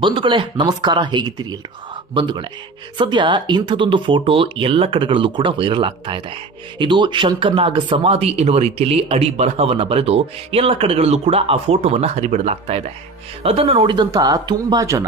ಬಂಧುಗಳೇ, ನಮಸ್ಕಾರ, ಹೇಗಿದ್ದೀರಿ ಎಲ್ರು? ಬಂಧುಗಳೇ, ಸದ್ಯ ಇಂಥದೊಂದು ಫೋಟೋ ಎಲ್ಲ ಕಡೆಗಳಲ್ಲೂ ಕೂಡ ವೈರಲ್ ಆಗ್ತಾ ಇದೆ. ಇದು ಶಂಕರ್ನಾಗ ಸಮಾಧಿ ಎನ್ನುವ ರೀತಿಯಲ್ಲಿ ಅಡಿ ಬರಹವನ್ನ ಬರೆದು ಎಲ್ಲ ಕಡೆಗಳಲ್ಲೂ ಕೂಡ ಆ ಫೋಟೋವನ್ನ ಹರಿಬಿಡಲಾಗ್ತಾ ಇದೆ. ಅದನ್ನು ನೋಡಿದಂತ ತುಂಬಾ ಜನ,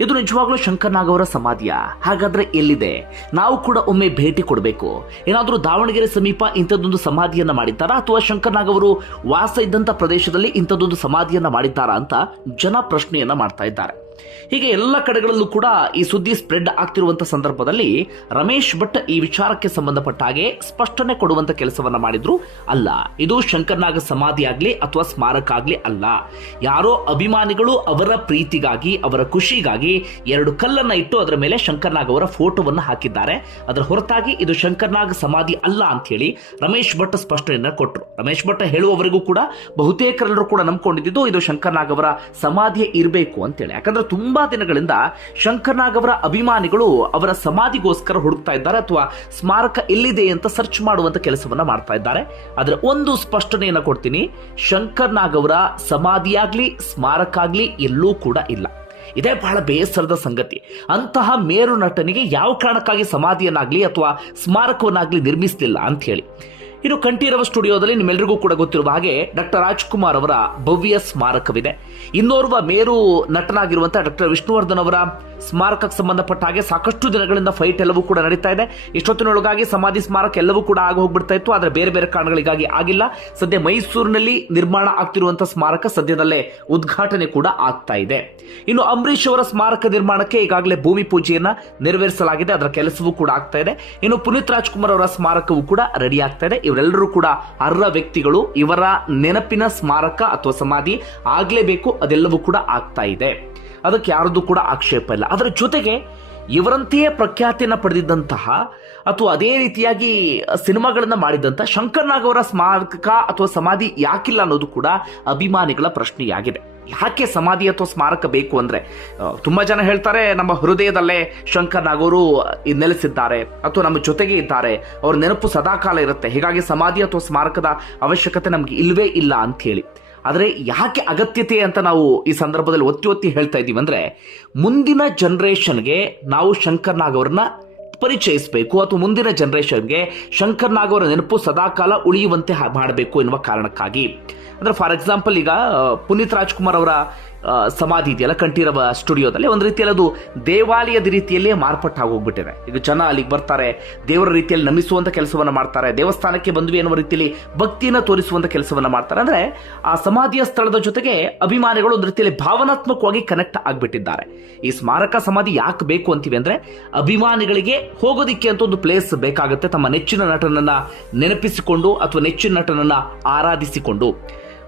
ಇದು ನಿಜವಾಗ್ಲೂ ಶಂಕರ್ನಾಗ್ ಅವರ ಸಮಾಧಿಯ? ಹಾಗಾದ್ರೆ ಎಲ್ಲಿದೆ? ನಾವು ಕೂಡ ಒಮ್ಮೆ ಭೇಟಿ ಕೊಡಬೇಕು. ಏನಾದರೂ ದಾವಣಗೆರೆ ಸಮೀಪ ಇಂಥದ್ದೊಂದು ಸಮಾಧಿಯನ್ನ ಮಾಡಿದ್ದಾರಾ? ಅಥವಾ ಶಂಕರ್ನಾಗ್ ಅವರು ವಾಸ ಇದ್ದಂತ ಪ್ರದೇಶದಲ್ಲಿ ಇಂಥದ್ದೊಂದು ಸಮಾಧಿಯನ್ನ ಮಾಡಿದ್ದಾರಾ ಅಂತ ಜನ ಪ್ರಶ್ನೆಯನ್ನ ಮಾಡ್ತಾ ಇದ್ದಾರೆ. ಹೀಗೆ ಎಲ್ಲ ಕಡೆಗಳಲ್ಲೂ ಕೂಡ ಈ ಸುದ್ದಿ ಸ್ಪ್ರೆಡ್ ಆಗ್ತಿರುವಂತಹ ಸಂದರ್ಭದಲ್ಲಿ ರಮೇಶ್ ಭಟ್ ಈ ವಿಚಾರಕ್ಕೆ ಸಂಬಂಧಪಟ್ಟ ಹಾಗೆ ಸ್ಪಷ್ಟನೆ ಕೊಡುವಂತ ಕೆಲಸವನ್ನ ಮಾಡಿದ್ರು. ಅಲ್ಲ, ಇದು ಶಂಕರ್ನಾಗ ಸಮಾಧಿ ಆಗ್ಲಿ ಅಥವಾ ಸ್ಮಾರಕ ಆಗ್ಲಿ ಅಲ್ಲ. ಯಾರೋ ಅಭಿಮಾನಿಗಳು ಅವರ ಪ್ರೀತಿಗಾಗಿ, ಅವರ ಖುಷಿಗಾಗಿ ಎರಡು ಕಲ್ಲನ್ನ ಇಟ್ಟು ಅದರ ಮೇಲೆ ಶಂಕರ್ನಾಗ್ ಅವರ ಫೋಟೋವನ್ನು ಹಾಕಿದ್ದಾರೆ. ಅದರ ಹೊರತಾಗಿ ಇದು ಶಂಕರ್ನಾಗ್ ಸಮಾಧಿ ಅಲ್ಲ ಅಂತ ಹೇಳಿ ರಮೇಶ್ ಭಟ್ ಸ್ಪಷ್ಟನೆಯನ್ನ ಕೊಟ್ಟರು ರಮೇಶ್ ಭಟ್ ಹೇಳುವವರೆಗೂ ಕೂಡ ಬಹುತೇಕರೆಲ್ಲರೂ ಕೂಡ ನಂಬ್ಕೊಂಡಿದ್ದು ಇದು ಶಂಕರ್ನಾಗ್ ಅವರ ಸಮಾಧಿ ಇರಬೇಕು ಅಂತೇಳಿ ಯಾಕಂದ್ರೆ ತುಂಬಾ ದಿನಗಳಿಂದ ಶಂಕರ್ನಾಗ್ ಅವರ ಅಭಿಮಾನಿಗಳು ಅವರ ಸಮಾಧಿಗೋಸ್ಕರ ಹುಡುಕ್ತಾ ಇದ್ದಾರೆ ಅಥವಾ ಸ್ಮಾರಕ ಎಲ್ಲಿದೆ ಅಂತ ಸರ್ಚ್ ಮಾಡುವಂತ ಕೆಲಸವನ್ನ ಮಾಡ್ತಾ ಇದ್ದಾರೆ. ಆದ್ರೆ ಒಂದು ಸ್ಪಷ್ಟನೆಯನ್ನ ಕೊಡ್ತೀನಿ. ಶಂಕರ್ನಾಗ್ ಅವರ ಸಮಾಧಿಯಾಗ್ಲಿ, ಸ್ಮಾರಕ ಆಗ್ಲಿ ಎಲ್ಲೂ ಕೂಡ ಇಲ್ಲ. ಇದೇ ಬಹಳ ಬೇಸರದ ಸಂಗತಿ. ಅಂತಹ ಮೇರು ನಟನಿಗೆ ಯಾವ ಕಾರಣಕ್ಕಾಗಿ ಸಮಾಧಿಯನ್ನಾಗ್ಲಿ ಅಥವಾ ಸ್ಮಾರಕವನ್ನಾಗ್ಲಿ ನಿರ್ಮಿಸಲಿಲ್ಲ ಅಂತ ಹೇಳಿ. ಇನ್ನು ಕಂಠೀರವ ಸ್ಟುಡಿಯೋದಲ್ಲಿ ನಿಮ್ಮೆಲ್ಲರಿಗೂ ಕೂಡ ಗೊತ್ತಿರುವ ಹಾಗೆ ಡಾಕ್ಟರ್ ರಾಜ್ಕುಮಾರ್ ಅವರ ಭವ್ಯ ಸ್ಮಾರಕವಿದೆ. ಇನ್ನೋರ್ವ ಮೇರು ನಟನಾಗಿರುವಂತಹ ಡಾಕ್ಟರ್ ವಿಷ್ಣುವರ್ಧನ್ ಅವರ ಸ್ಮಾರಕಕ್ಕೆ ಸಂಬಂಧಪಟ್ಟ ಹಾಗೆ ಸಾಕಷ್ಟು ದಿನಗಳಿಂದ ಫೈಟ್ ಎಲ್ಲವೂ ಕೂಡ ನಡೀತಾ ಇದೆ. ಇಷ್ಟೊತ್ತಿನೊಳಗಾಗಿ ಸಮಾಧಿ ಸ್ಮಾರಕ ಎಲ್ಲವೂ ಕೂಡ ಆಗ ಹೋಗ್ಬಿಡ್ತಾ ಇತ್ತು. ಆದರೆ ಬೇರೆ ಬೇರೆ ಕಾರಣಗಳಿಗಾಗಿ ಆಗಿಲ್ಲ. ಸದ್ಯ ಮೈಸೂರಿನಲ್ಲಿ ನಿರ್ಮಾಣ ಆಗ್ತಿರುವಂತಹ ಸ್ಮಾರಕ ಸದ್ಯದಲ್ಲೇ ಉದ್ಘಾಟನೆ ಕೂಡ ಆಗ್ತಾ ಇದೆ. ಇನ್ನು ಅಂಬರೀಶ್ ಅವರ ಸ್ಮಾರಕ ನಿರ್ಮಾಣಕ್ಕೆ ಈಗಾಗಲೇ ಭೂಮಿ ಪೂಜೆಯನ್ನ ನೆರವೇರಿಸಲಾಗಿದೆ. ಅದರ ಕೆಲಸವೂ ಕೂಡ ಆಗ್ತಾ ಇದೆ. ಇನ್ನು ಪುನೀತ್ ರಾಜ್ಕುಮಾರ್ ಅವರ ಸ್ಮಾರಕವೂ ಕೂಡ ರೆಡಿ ಆಗ್ತಾ ಇದೆ. ಇವರೆಲ್ಲರೂ ಕೂಡ ಅರ್ಹ ವ್ಯಕ್ತಿಗಳು. ಇವರ ನೆನಪಿನ ಸ್ಮಾರಕ ಅಥವಾ ಸಮಾಧಿ ಆಗಲೇಬೇಕು. ಅದೆಲ್ಲವೂ ಕೂಡ ಆಗ್ತಾ ಇದೆ. ಅದಕ್ಕೆ ಯಾರದ್ದು ಕೂಡ ಆಕ್ಷೇಪ ಇಲ್ಲ. ಅದರ ಜೊತೆಗೆ ಇವರಂತೆಯೇ ಪ್ರಖ್ಯಾತಿಯನ್ನು ಪಡೆದಿದ್ದಂತಹ ಅಥವಾ ಅದೇ ರೀತಿಯಾಗಿ ಸಿನಿಮಾಗಳನ್ನ ಮಾಡಿದಂಥ ಶಂಕರ್ನಾಗ್ ಅವರ ಸ್ಮಾರಕ ಅಥವಾ ಸಮಾಧಿ ಯಾಕಿಲ್ಲ ಅನ್ನೋದು ಕೂಡ ಅಭಿಮಾನಿಗಳ ಪ್ರಶ್ನೆಯಾಗಿದೆ. ಯಾಕೆ ಸಮಾಧಿ ಅಥವಾ ಸ್ಮಾರಕ ಬೇಕು ಅಂದ್ರೆ ತುಂಬಾ ಜನ ಹೇಳ್ತಾರೆ, ನಮ್ಮ ಹೃದಯದಲ್ಲೇ ಶಂಕರ್ ನಾಗವರು ನೆಲೆಸಿದ್ದಾರೆ, ಅಥವಾ ನಮ್ಮ ಜೊತೆಗೆ ಇದ್ದಾರೆ, ಅವ್ರ ನೆನಪು ಸದಾಕಾಲ ಇರುತ್ತೆ. ಹೀಗಾಗಿ ಸಮಾಧಿ ಅಥವಾ ಸ್ಮಾರಕದ ಅವಶ್ಯಕತೆ ನಮ್ಗೆ ಇಲ್ವೇ ಇಲ್ಲ ಅಂತ ಹೇಳಿ ಆದರೆ ಯಾಕೆ ಅಗತ್ಯತೆ ಅಂತ ನಾವು ಈ ಸಂದರ್ಭದಲ್ಲಿ ಒತ್ತಿ ಒತ್ತಿ ಹೇಳ್ತಾ ಇದ್ದೀವಿ ಅಂದರೆ ಮುಂದಿನ ಜನ್ರೇಷನ್ಗೆ ನಾವು ಶಂಕರ್ ನಾಗ್ ಅವ್ರನ್ನ ಪರಿಚಯಿಸಬೇಕು ಅಥವಾ ಮುಂದಿನ ಜನ್ರೇಷನ್ಗೆ ಶಂಕರ್ ನಾಗ್ ಅವರ ನೆನಪು ಸದಾಕಾಲ ಉಳಿಯುವಂತೆ ಮಾಡಬೇಕು ಎನ್ನುವ ಕಾರಣಕ್ಕಾಗಿ. ಅಂದರೆ ಫಾರ್ ಎಕ್ಸಾಂಪಲ್ ಈಗ ಪುನೀತ್ ರಾಜ್ಕುಮಾರ್ ಅವರ ಸಮಾಧಿ ಇದೆಯಲ್ಲ, ಕಂಠೀರವ ಸ್ಟುಡಿಯೋದಲ್ಲಿ, ಒಂದು ರೀತಿಯಲ್ಲಿ ಅದು ದೇವಾಲಯದ ರೀತಿಯಲ್ಲೇ ಮಾರ್ಪಟ್ಟು ಹೋಗ್ಬಿಟ್ಟಿದೆ ಈಗ ಜನ ಅಲ್ಲಿಗೆ ಬರ್ತಾರೆ, ದೇವರ ರೀತಿಯಲ್ಲಿ ನಮಿಸುವಂಥ ಕೆಲಸವನ್ನು ಮಾಡ್ತಾರೆ, ದೇವಸ್ಥಾನಕ್ಕೆ ಬಂದ್ವಿ ಅನ್ನುವ ರೀತಿಯಲ್ಲಿ ಭಕ್ತಿಯನ್ನು ತೋರಿಸುವಂಥ ಕೆಲಸವನ್ನು ಮಾಡ್ತಾರೆ. ಅಂದರೆ ಆ ಸಮಾಧಿಯ ಸ್ಥಳದ ಜೊತೆಗೆ ಅಭಿಮಾನಿಗಳು ಒಂದು ರೀತಿಯಲ್ಲಿ ಭಾವನಾತ್ಮಕವಾಗಿ ಕನೆಕ್ಟ್ ಆಗಿಬಿಟ್ಟಿದ್ದಾರೆ. ಈ ಸ್ಮಾರಕ ಸಮಾಧಿ ಯಾಕೆ ಬೇಕು ಅಂತೀವಿ ಅಂದರೆ, ಅಭಿಮಾನಿಗಳಿಗೆ ಹೋಗೋದಿಕ್ಕೆ ಅಂತ ಒಂದು ಪ್ಲೇಸ್ ಬೇಕಾಗುತ್ತೆ, ತಮ್ಮ ನೆಚ್ಚಿನ ನಟನನ್ನು ನೆನಪಿಸಿಕೊಂಡು ಅಥವಾ ನೆಚ್ಚಿನ ನಟನನ್ನು ಆರಾಧಿಸಿಕೊಂಡು.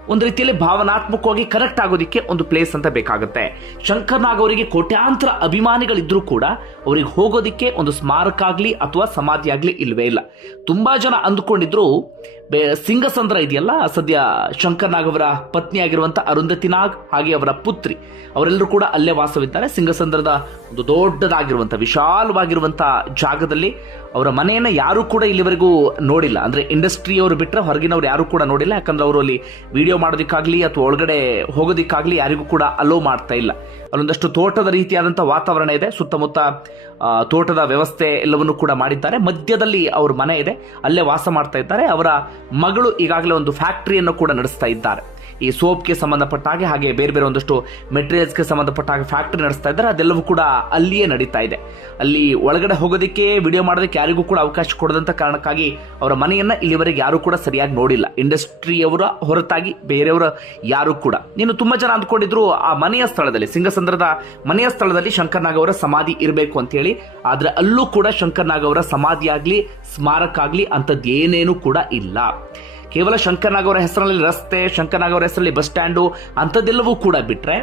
ಒಂದು ರೀತಿಯಲ್ಲಿ ಭಾವನಾತ್ಮಕವಾಗಿ ಕನೆಕ್ಟ್ ಆಗೋದಿಕ್ಕೆ ಒಂದು ಪ್ಲೇಸ್ ಅಂತ ಬೇಕಾಗುತ್ತೆ. ಶಂಕರ್ ನಾಗ್ ಅವರಿಗೆ ಕೋಟ್ಯಾಂತರ ಅಭಿಮಾನಿಗಳಿದ್ರೂ ಕೂಡ ಅವರಿಗೆ ಹೋಗೋದಿಕ್ಕೆ ಒಂದು ಸ್ಮಾರಕ ಆಗ್ಲಿ ಅಥವಾ ಸಮಾಧಿ ಆಗ್ಲಿ ಇಲ್ಲವೇ ಇಲ್ಲ. ತುಂಬಾ ಜನ ಅಂದುಕೊಂಡಿದ್ರು ಸಿಂಗಸಂದ್ರ ಇದೆಯಲ್ಲ, ಸದ್ಯ ಶಂಕರ್ ನಾಗ್ ಅವರ ಪತ್ನಿಯಾಗಿರುವಂತ ಅರುಂಧತಿ ನಾಗ್, ಹಾಗೆ ಅವರ ಪುತ್ರಿ. ಅವರೆಲ್ಲರೂ ಕೂಡ ಅಲ್ಲೇ ವಾಸವಿದ್ದಾರೆ. ಸಿಂಗಸಂದ್ರದ ಒಂದು ದೊಡ್ಡದಾಗಿರುವಂತ, ವಿಶಾಲವಾಗಿರುವಂತ ಜಾಗದಲ್ಲಿ ಅವರ ಮನೆಯನ್ನ ಯಾರು ಕೂಡ ಇಲ್ಲಿವರೆಗೂ ನೋಡಿಲ್ಲ. ಅಂದ್ರೆ ಇಂಡಸ್ಟ್ರಿಯವರು ಬಿಟ್ಟರೆ ಹೊರಗಿನವ್ರು ಯಾರು ಕೂಡ ನೋಡಿಲ್ಲ. ಯಾಕಂದ್ರೆ ಅವರು ಅಲ್ಲಿ ವಿಡಿಯೋ ಮಾಡೋದಕ್ಕಾಗಲಿ ಅಥವಾ ಒಳಗಡೆ ಹೋಗೋದಕ್ಕಾಗಲಿ ಯಾರಿಗೂ ಕೂಡ ಅಲೋ ಮಾಡ್ತಾ ಇಲ್ಲ. ಅಲ್ಲೊಂದಷ್ಟು ತೋಟದ ರೀತಿಯಾದಂಥ ವಾತಾವರಣ ಇದೆ. ಸುತ್ತಮುತ್ತ ತೋಟದ ವ್ಯವಸ್ಥೆ ಎಲ್ಲವನ್ನು ಕೂಡ ಮಾಡಿದ್ದಾರೆ. ಮಧ್ಯದಲ್ಲಿ ಅವ್ರ ಮನೆ ಇದೆ. ಅಲ್ಲೇ ವಾಸ ಮಾಡ್ತಾ ಇದ್ದಾರೆ. ಅವರ ಮಗಳು ಈಗಾಗಲೇ ಒಂದು ಫ್ಯಾಕ್ಟರಿಯನ್ನು ಕೂಡ ನಡೆಸ್ತಾ ಇದ್ದಾರೆ. ಈ ಸೋಪ್ಗೆ ಸಂಬಂಧಪಟ್ಟ ಹಾಗೆ ಹಾಗೆ ಬೇರೆ ಬೇರೆ ಒಂದಷ್ಟು ಮೆಟೀರಿಯಲ್ಸ್ಗೆ ಸಂಬಂಧಪಟ್ಟ ಹಾಗೆ ಫ್ಯಾಕ್ಟ್ರಿ ನಡೆಸ್ತಾ ಇದ್ದಾರೆ. ಅದೆಲ್ಲವೂ ಕೂಡ ಅಲ್ಲಿಯೇ ನಡೀತಾ ಇದೆ. ಅಲ್ಲಿ ಒಳಗಡೆ ಹೋಗೋದಕ್ಕೆ ವಿಡಿಯೋ ಮಾಡೋದಕ್ಕೆ ಯಾರಿಗೂ ಕೂಡ ಅವಕಾಶ ಕೊಡದಂತ ಕಾರಣಕ್ಕಾಗಿ ಅವರ ಮನೆಯನ್ನ ಇಲ್ಲಿವರೆಗೆ ಯಾರು ಕೂಡ ಸರಿಯಾಗಿ ನೋಡಿಲ್ಲ. ಇಂಡಸ್ಟ್ರಿಯವರ ಹೊರತಾಗಿ ಬೇರೆಯವರ ಯಾರು ಕೂಡ. ನೀನು ತುಂಬಾ ಜನ ಅಂದ್ಕೊಂಡಿದ್ರು, ಆ ಮನೆಯ ಸ್ಥಳದಲ್ಲಿ, ಸಿಂಗಸಂದ್ರದ ಮನೆಯ ಸ್ಥಳದಲ್ಲಿ ಶಂಕರ್ನಾಗ್ ಅವರ ಸಮಾಧಿ ಇರಬೇಕು ಅಂತ ಹೇಳಿ. ಆದ್ರೆ ಅಲ್ಲೂ ಕೂಡ ಶಂಕರ್ನಾಗ್ ಅವರ ಸಮಾಧಿ ಆಗ್ಲಿ ಸ್ಮಾರಕ ಆಗ್ಲಿ ಅಂತದ್ದು ಏನೇನು ಕೂಡ ಇಲ್ಲ. ಕೇವಲ ಶಂಕರನಾಗವರ ಅವರ ಹೆಸರಲ್ಲಿ ರಸ್ತೆ, ಶಂಕರನಾಗವರ ಹೆಸರಲ್ಲಿ ಬಸ್ ಸ್ಟ್ಯಾಂಡು ಅಂಥದ್ದೆಲ್ಲವೂ ಕೂಡ ಬಿಟ್ಟರೆ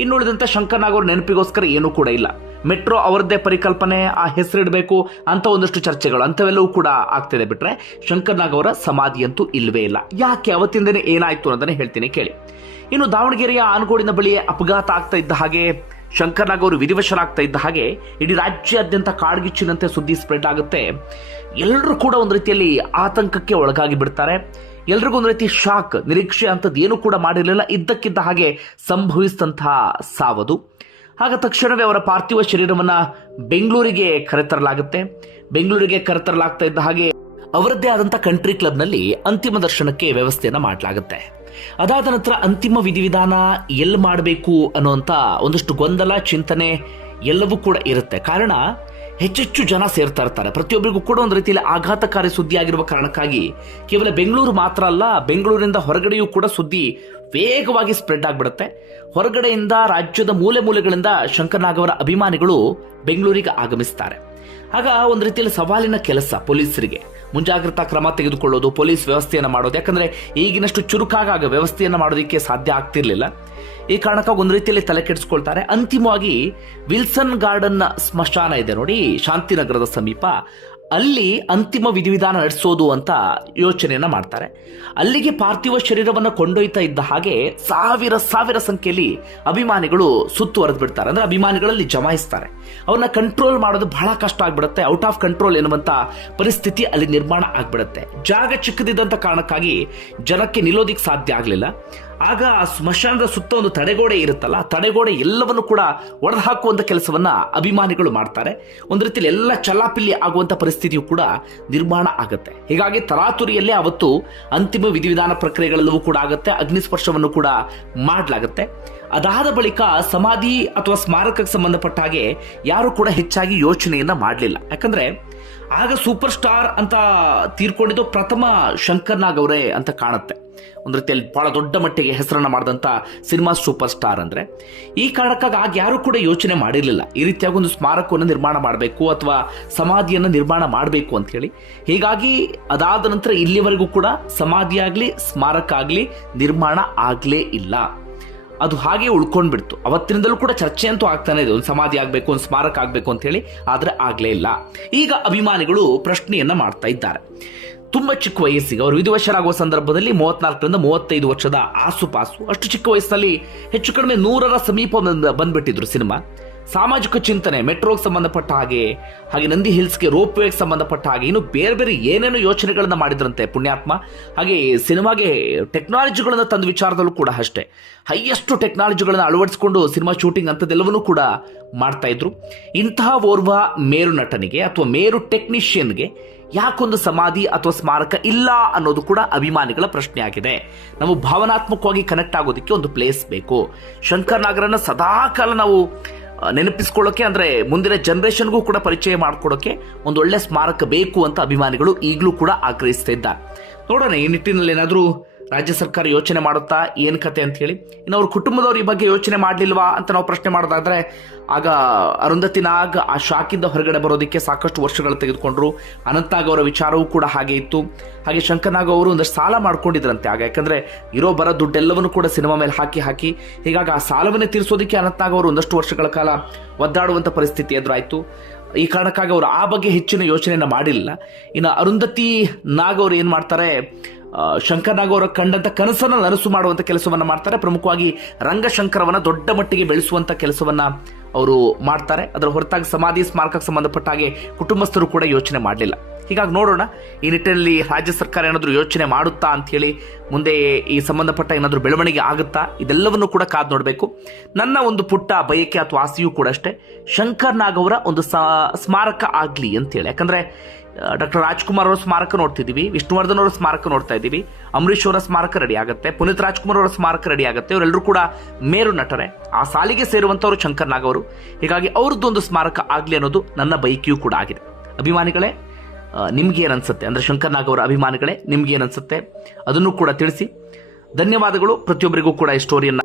ಇನ್ನುಳಿದಂಥ ಶಂಕರನಾಗವರ ನೆನಪಿಗೋಸ್ಕರ ಏನೂ ಕೂಡ ಇಲ್ಲ. ಮೆಟ್ರೋ ಅವರದ್ದೇ ಪರಿಕಲ್ಪನೆ, ಆ ಹೆಸರಿಡಬೇಕು ಅಂತ ಒಂದಷ್ಟು ಚರ್ಚೆಗಳು ಅಂಥವೆಲ್ಲವೂ ಕೂಡ ಆಗ್ತಿದೆ ಬಿಟ್ರೆ ಶಂಕರ್ನಾಗ್ ಸಮಾಧಿ ಅಂತೂ ಇಲ್ವೇ ಇಲ್ಲ. ಯಾಕೆ ಅವತ್ತಿಂದನೇ ಏನಾಯ್ತು ಅನ್ನೋದನ್ನ ಹೇಳ್ತೀನಿ ಕೇಳಿ. ಇನ್ನು ದಾವಣಗೆರೆಯ ಆನಗೋಡಿನ ಬಳಿ ಅಪಘಾತ ಆಗ್ತಾ ಇದ್ದ ಹಾಗೆ ಶಂಕರ್ನಾಗ್ ಅವರು ವಿಧಿವಶರಾಗ್ತಾ ಇದ್ದ ಹಾಗೆ ಇಡೀ ರಾಜ್ಯಾದ್ಯಂತ ಕಾಡ್ಗಿಚ್ಚಿನಂತೆ ಸುದ್ದಿ ಸ್ಪ್ರೆಡ್ ಆಗುತ್ತೆ. ಎಲ್ಲರೂ ಕೂಡ ಒಂದು ರೀತಿಯಲ್ಲಿ ಆತಂಕಕ್ಕೆ ಒಳಗಾಗಿ ಬಿಡ್ತಾರೆ. ಎಲ್ರಿಗೂ ಒಂದು ರೀತಿ ಶಾಕ್ ನಿರೀಕ್ಷೆ ಅಂತದ್ದು ಏನು ಕೂಡ ಮಾಡಿರಲಿಲ್ಲ. ಇದ್ದಕ್ಕಿದ್ದ ಹಾಗೆ ಸಂಭವಿಸಿದಂತಹ ಸಾವದು. ಆಗ ತಕ್ಷಣವೇ ಅವರ ಪಾರ್ಥಿವ ಶರೀರವನ್ನ ಬೆಂಗಳೂರಿಗೆ ಕರೆತರಲಾಗುತ್ತೆ. ಬೆಂಗಳೂರಿಗೆ ಕರೆತರಲಾಗ್ತಾ ಇದ್ದ ಹಾಗೆ ಅವರದ್ದೇ ಆದಂತ ಕಂಟ್ರಿ ಕ್ಲಬ್ನಲ್ಲಿ ಅಂತಿಮ ದರ್ಶನಕ್ಕೆ ವ್ಯವಸ್ಥೆಯನ್ನು ಮಾಡಲಾಗುತ್ತೆ. ಅದಾದ ನಂತರ ಅಂತಿಮ ವಿಧಿವಿಧಾನ ಎಲ್ಲಿ ಮಾಡಬೇಕು ಅನ್ನುವಂಥ ಒಂದಷ್ಟು ಗೊಂದಲ, ಚಿಂತನೆ ಎಲ್ಲವೂ ಕೂಡ ಇರುತ್ತೆ. ಕಾರಣ, ಹೆಚ್ಚೆಚ್ಚು ಜನ ಸೇರ್ತಾ ಇರ್ತಾರೆ. ಪ್ರತಿಯೊಬ್ಬರಿಗೂ ಕೂಡ ಒಂದು ರೀತಿಯಲ್ಲಿ ಆಘಾತಕಾರಿ ಸುದ್ದಿ ಆಗಿರುವ ಕಾರಣಕ್ಕಾಗಿ ಕೇವಲ ಬೆಂಗಳೂರು ಮಾತ್ರ ಅಲ್ಲ, ಬೆಂಗಳೂರಿನಿಂದ ಹೊರಗಡೆಯೂ ಕೂಡ ಸುದ್ದಿ ವೇಗವಾಗಿ ಸ್ಪ್ರೆಡ್ ಆಗಿಬಿಡುತ್ತೆ. ಹೊರಗಡೆಯಿಂದ ರಾಜ್ಯದ ಮೂಲೆ ಮೂಲೆಗಳಿಂದ ಶಂಕರ್ನಾಗ್ ಅವರ ಅಭಿಮಾನಿಗಳು ಬೆಂಗಳೂರಿಗೆ ಆಗಮಿಸ್ತಾರೆ. ಆಗ ಒಂದು ರೀತಿಯಲ್ಲಿ ಸವಾಲಿನ ಕೆಲಸ ಪೊಲೀಸರಿಗೆ. ಮುಂಜಾಗ್ರತಾ ಕ್ರಮ ತೆಗೆದುಕೊಳ್ಳೋದು, ಪೊಲೀಸ್ ವ್ಯವಸ್ಥೆಯನ್ನು ಮಾಡೋದು. ಯಾಕಂದ್ರೆ ಈಗಿನಷ್ಟು ಚುರುಕಾಗ ವ್ಯವಸ್ಥೆಯನ್ನು ಮಾಡೋದಕ್ಕೆ ಸಾಧ್ಯ ಆಗ್ತಿರ್ಲಿಲ್ಲ. ಈ ಕಾರಣಕ್ಕಾಗಿ ಒಂದು ರೀತಿಯಲ್ಲಿ ತಲೆ ಕೆಡಿಸ್ಕೊಳ್ತಾರೆ. ಅಂತಿಮವಾಗಿ ವಿಲ್ಸನ್ ಗಾರ್ಡನ್ ಸ್ಮಶಾನ ಇದೆ ನೋಡಿ, ಶಾಂತಿನಗರದ ಸಮೀಪ. ಅಲ್ಲಿ ಅಂತಿಮ ವಿಧಿವಿಧಾನ ನಡೆಸೋದು ಅಂತ ಯೋಚನೆಯನ್ನ ಮಾಡ್ತಾರೆ. ಅಲ್ಲಿಗೆ ಪಾರ್ಥಿವ ಶರೀರವನ್ನು ಕೊಂಡೊಯ್ತಾ ಇದ್ದ ಹಾಗೆ ಸಾವಿರ ಸಾವಿರ ಸಂಖ್ಯೆಯಲ್ಲಿ ಅಭಿಮಾನಿಗಳು ಸುತ್ತುವರೆದು ಬಿಡ್ತಾರೆ. ಅಂದ್ರೆ ಅಭಿಮಾನಿಗಳಲ್ಲಿ ಜಮಾಯಿಸ್ತಾರೆ ಅವ್ರನ್ನ ಕಂಟ್ರೋಲ್ ಮಾಡೋದು ಬಹಳ ಕಷ್ಟ ಆಗ್ಬಿಡುತ್ತೆ. ಔಟ್ ಆಫ್ ಕಂಟ್ರೋಲ್ ಎನ್ನುವಂತ ಪರಿಸ್ಥಿತಿ ಅಲ್ಲಿ ನಿರ್ಮಾಣ ಆಗ್ಬಿಡುತ್ತೆ. ಜಾಗ ಚಿಕ್ಕದಿದ್ದಂತ ಕಾರಣಕ್ಕಾಗಿ ಜನಕ್ಕೆ ನಿಲ್ಲೋದಿಕ್ ಸಾಧ್ಯ ಆಗಲಿಲ್ಲ. ಆಗ ಆ ಸ್ಮಶಾನದ ಸುತ್ತ ಒಂದು ತಡೆಗೋಡೆ ಇರುತ್ತಲ್ಲ ತಡೆಗೋಡೆ ಎಲ್ಲವನ್ನು ಕೂಡ ಒಡೆದು ಹಾಕುವಂಥ ಕೆಲಸವನ್ನ ಅಭಿಮಾನಿಗಳು ಮಾಡ್ತಾರೆ. ಒಂದು ರೀತಿಯಲ್ಲಿ ಎಲ್ಲ ಚಲಾಪಿಲ್ಲಿ ಆಗುವಂತ ಪರಿಸ್ಥಿತಿಯು ಕೂಡ ನಿರ್ಮಾಣ ಆಗುತ್ತೆ. ಹೀಗಾಗಿ ತರಾತುರಿಯಲ್ಲೇ ಅವತ್ತು ಅಂತಿಮ ವಿಧಿವಿಧಾನ ಪ್ರಕ್ರಿಯೆಗಳೆಲ್ಲವೂ ಕೂಡ ಆಗುತ್ತೆ, ಅಗ್ನಿಸ್ಪರ್ಶವನ್ನು ಕೂಡ ಮಾಡಲಾಗುತ್ತೆ. ಅದಾದ ಬಳಿಕ ಸಮಾಧಿ ಅಥವಾ ಸ್ಮಾರಕಕ್ಕೆ ಸಂಬಂಧಪಟ್ಟ ಹಾಗೆ ಯಾರು ಕೂಡ ಹೆಚ್ಚಾಗಿ ಯೋಚನೆಯನ್ನು ಮಾಡಲಿಲ್ಲ. ಯಾಕಂದ್ರೆ ಆಗ ಸೂಪರ್ ಸ್ಟಾರ್ ಅಂತ ತೀರ್ಕೊಂಡಿದ್ದು ಪ್ರಥಮ ಶಂಕರ್ ನಾಗ್ ಅವರೇ ಅಂತ ಕಾಣುತ್ತೆ. ಒಂದು ರೀತಿಯಲ್ಲಿ ಬಹಳ ದೊಡ್ಡ ಮಟ್ಟಿಗೆ ಹೆಸರನ್ನ ಮಾಡಿದಂತ ಸಿನಿಮಾ ಸೂಪರ್ ಸ್ಟಾರ್ ಅಂದ್ರೆ. ಈ ಕಾರಣಕ್ಕಾಗಿ ಆಗ ಯಾರು ಕೂಡ ಯೋಚನೆ ಮಾಡಿರಲಿಲ್ಲ. ಈ ರೀತಿಯಾಗಿ ಒಂದು ಸ್ಮಾರಕವನ್ನು ನಿರ್ಮಾಣ ಮಾಡಬೇಕು ಅಥವಾ ಸಮಾಧಿಯನ್ನು ನಿರ್ಮಾಣ ಮಾಡಬೇಕು ಅಂತ ಹೇಳಿ. ಹೀಗಾಗಿ ಅದಾದ ನಂತರ ಇಲ್ಲಿವರೆಗೂ ಕೂಡ ಸಮಾಧಿಯಾಗಲಿ ಸ್ಮಾರಕ ಆಗಲಿ ನಿರ್ಮಾಣ ಆಗಲೇ ಇಲ್ಲ. ಅದು ಹಾಗೆ ಉಳ್ಕೊಂಡ್ಬಿಡ್ತು. ಅವತ್ತಿನಿಂದಲೂ ಕೂಡ ಚರ್ಚೆ ಅಂತೂ ಆಗ್ತಾನೆ ಇದೆ. ಒಂದು ಸಮಾಧಿ ಆಗಬೇಕು, ಒಂದು ಸ್ಮಾರಕ ಆಗಬೇಕು ಅಂತ ಹೇಳಿ ಆದರೆ ಆಗ್ಲೇ ಇಲ್ಲ. ಈಗ ಅಭಿಮಾನಿಗಳು ಪ್ರಶ್ನೆಯನ್ನ ಮಾಡ್ತಾ ಇದ್ದಾರೆ. ತುಂಬಾ ಚಿಕ್ಕ ವಯಸ್ಸಿಗೆ, ಅವರು ವಿಧಿವಶರಾಗುವ ಸಂದರ್ಭದಲ್ಲಿ ಮೂವತ್ನಾಲ್ಕರಿಂದ ಮೂವತ್ತೈದು ವರ್ಷದ ಆಸುಪಾಸು. ಅಷ್ಟು ಚಿಕ್ಕ ವಯಸ್ಸಿನಲ್ಲಿ ಹೆಚ್ಚು ಕಡಿಮೆ ನೂರರ ಸಮೀಪ ಬಂದ್- ಬಂದ್ಬಿಟ್ಟಿದ್ರು ಸಿನಿಮಾ. ಸಾಮಾಜಿಕ ಚಿಂತನೆ, ಮೆಟ್ರೋಗೆ ಸಂಬಂಧಪಟ್ಟ ಹಾಗೆ ಹಾಗೆ ನಂದಿ ಹಿಲ್ಸ್ಗೆ ರೋಪ್ ವೇಗೆ ಸಂಬಂಧಪಟ್ಟ ಹಾಗೆ, ಇನ್ನು ಬೇರೆ ಬೇರೆ ಏನೇನು ಯೋಚನೆಗಳನ್ನು ಮಾಡಿದ್ರಂತೆ ಪುಣ್ಯಾತ್ಮ. ಹಾಗೆ ಸಿನಿಮಾಗೆ ಟೆಕ್ನಾಲಜಿಗಳನ್ನು ತಂದ ವಿಚಾರದಲ್ಲೂ ಕೂಡ ಅಷ್ಟೇ. ಹೈಯೆಸ್ಟ್ ಟೆಕ್ನಾಲಜಿಗಳನ್ನು ಅಳವಡಿಸಿಕೊಂಡು ಸಿನಿಮಾ ಶೂಟಿಂಗ್ ಅಂಥದ್ದೆಲ್ಲವನ್ನೂ ಕೂಡ ಮಾಡ್ತಾ ಇದ್ರು. ಇಂತಹ ಓರ್ವ ಮೇರು ನಟನಿಗೆ ಅಥವಾ ಮೇರು ಟೆಕ್ನಿಷಿಯನ್ಗೆ ಯಾಕೊಂದು ಸಮಾಧಿ ಅಥವಾ ಸ್ಮಾರಕ ಇಲ್ಲ ಅನ್ನೋದು ಕೂಡ ಅಭಿಮಾನಿಗಳ ಪ್ರಶ್ನೆ ಆಗಿದೆ ನಾವು ಭಾವನಾತ್ಮಕವಾಗಿ ಕನೆಕ್ಟ್ ಆಗೋದಕ್ಕೆ ಒಂದು ಪ್ಲೇಸ್ ಬೇಕು. ಶಂಕರ್ ನಾಗರನ್ನ ಸದಾಕಾಲ ನಾವು ನೆನಪಿಸ್ಕೊಳ್ಳೋಕೆ ಅಂದ್ರೆ ಮುಂದಿನ ಜನರೇಷನ್ಗೂ ಕೂಡ ಪರಿಚಯ ಮಾಡಿಕೊಡೋಕೆ ಒಂದು ಒಳ್ಳೆ ಸ್ಮಾರಕ ಬೇಕು ಅಂತ ಅಭಿಮಾನಿಗಳು ಈಗಲೂ ಕೂಡ ಆಗ್ರಹಿಸ್ತಾ ಇದ್ದಾರೆ. ನೋಡೋಣ ಈ ನಿಟ್ಟಿನಲ್ಲಿ ಏನಾದರೂ ರಾಜ್ಯ ಸರ್ಕಾರ ಯೋಚನೆ ಮಾಡುತ್ತಾ ಏನು ಕತೆ ಅಂತ ಹೇಳಿ? ಇನ್ನು ಅವ್ರ ಕುಟುಂಬದವ್ರು ಈ ಬಗ್ಗೆ ಯೋಚನೆ ಮಾಡ್ಲಿಲ್ವಾ ಅಂತ ನಾವು ಪ್ರಶ್ನೆ ಮಾಡೋದಾದರೆ, ಆಗ ಅರುಂಧತಿ ನಾಗ್ ಆ ಶಾಕಿಂದ ಹೊರಗಡೆ ಬರೋದಕ್ಕೆ ಸಾಕಷ್ಟು ವರ್ಷಗಳು ತೆಗೆದುಕೊಂಡ್ರು. ಅನಂತಾಗ್ ಅವರ ವಿಚಾರವೂ ಕೂಡ ಹಾಗೆ ಇತ್ತು. ಹಾಗೆ ಶಂಕರ್ನಾಗ್ ಅವರು ಒಂದಷ್ಟು ಸಾಲ ಮಾಡ್ಕೊಂಡಿದ್ರಂತೆ ಆಗ. ಯಾಕಂದ್ರೆ ಇರೋ ಬರೋ ದುಡ್ಡೆಲ್ಲವನ್ನು ಕೂಡ ಸಿನಿಮಾ ಮೇಲೆ ಹಾಕಿ ಹಾಕಿ, ಹೀಗಾಗಿ ಆ ಸಾಲವನ್ನೇ ತೀರಿಸೋದಕ್ಕೆ ಅನಂತಾಗ್ ಅವರು ಒಂದಷ್ಟು ವರ್ಷಗಳ ಕಾಲ ಒದ್ದಾಡುವಂಥ ಪರಿಸ್ಥಿತಿ ಎದುರಾಯಿತು. ಈ ಕಾರಣಕ್ಕಾಗಿ ಅವರು ಆ ಬಗ್ಗೆ ಹೆಚ್ಚಿನ ಯೋಚನೆಯನ್ನು ಮಾಡಿಲ್ಲ. ಇನ್ನು ಅರುಂಧತಿ ನಾಗ್ ಅವರು ಏನು ಮಾಡ್ತಾರೆ ಆ, ಶಂಕರ್ ಅವರು ಅವರ ಕಂಡಂತ ಕನಸನ್ನ ನನಸು ಮಾಡುವಂತ ಕೆಲಸವನ್ನ ಮಾಡ್ತಾರೆ. ಪ್ರಮುಖವಾಗಿ ರಂಗಶಂಕರವನ್ನ ದೊಡ್ಡ ಮಟ್ಟಿಗೆ ಬೆಳೆಸುವಂತ ಕೆಲಸವನ್ನ ಅವರು ಮಾಡ್ತಾರೆ. ಅದರ ಹೊರತಾಗಿ ಸಮಾಧಿ ಸ್ಮಾರಕಕ್ಕೆ ಸಂಬಂಧಪಟ್ಟ ಹಾಗೆ ಕುಟುಂಬಸ್ಥರು ಕೂಡ ಯೋಚನೆ ಮಾಡಲಿಲ್ಲ. ಹೀಗಾಗಿ ನೋಡೋಣ, ಈ ನಿಟ್ಟಿನಲ್ಲಿ ರಾಜ್ಯ ಸರ್ಕಾರ ಏನಾದರೂ ಯೋಚನೆ ಮಾಡುತ್ತಾ ಅಂಥೇಳಿ, ಮುಂದೆ ಈ ಸಂಬಂಧಪಟ್ಟ ಏನಾದರೂ ಬೆಳವಣಿಗೆ ಆಗುತ್ತಾ? ಇದೆಲ್ಲವನ್ನು ಕೂಡ ಕಾದು ನೋಡಬೇಕು. ನನ್ನ ಒಂದು ಪುಟ್ಟ ಬಯಕೆ ಅಥವಾ ಆಸೆಯೂ ಕೂಡ ಅಷ್ಟೇ, ಶಂಕರ್ ನಾಗ್ ಅವರ ಒಂದು ಸ್ಮಾರಕ ಆಗಲಿ ಅಂತೇಳಿ ಯಾಕಂದರೆ ಡಾಕ್ಟರ್ ರಾಜ್ಕುಮಾರ್ ಅವರ ಸ್ಮಾರಕ ನೋಡ್ತಿದ್ದೀವಿ, ವಿಷ್ಣುವರ್ಧನ್ ಅವರ ಸ್ಮಾರಕ ನೋಡ್ತಾ ಇದ್ದೀವಿ ಅಮರೀಶ್ ಅವರ ಸ್ಮಾರಕ ರೆಡಿ ಆಗುತ್ತೆ, ಪುನೀತ್ ರಾಜ್ಕುಮಾರ್ ಅವರ ಸ್ಮಾರಕ ರೆಡಿ ಆಗುತ್ತೆ, ಇವರೆಲ್ಲರೂ ಕೂಡ ಮೇರು ನಟರೆ. ಆ ಸಾಲಿಗೆ ಸೇರುವಂಥವರು ಶಂಕರ್ ನಾಗ್ ಅವರು. ಹೀಗಾಗಿ ಅವ್ರದ್ದೊಂದು ಸ್ಮಾರಕ ಆಗಲಿ ಅನ್ನೋದು ನನ್ನ ಬೈಕಿಯೂ ಕೂಡ ಆಗಿದೆ. ಅಭಿಮಾನಿಗಳೇ ನಿಮ್ಗೆ ಏನ್ ಅನ್ಸುತ್ತೆ ಅಂದ್ರೆ ಶಂಕರ್ ನಾಗ್ ಅವರ ಅಭಿಮಾನಿಗಳೇ, ನಿಮ್ಗೆ ಏನ್ ಅನ್ಸುತ್ತೆ ಅದನ್ನು ಕೂಡ ತಿಳಿಸಿ. ಧನ್ಯವಾದಗಳು. ಪ್ರತಿಯೊಬ್ಬರಿಗೂ ಕೂಡ ಈ ಸ್ಟೋರಿಯನ್ನ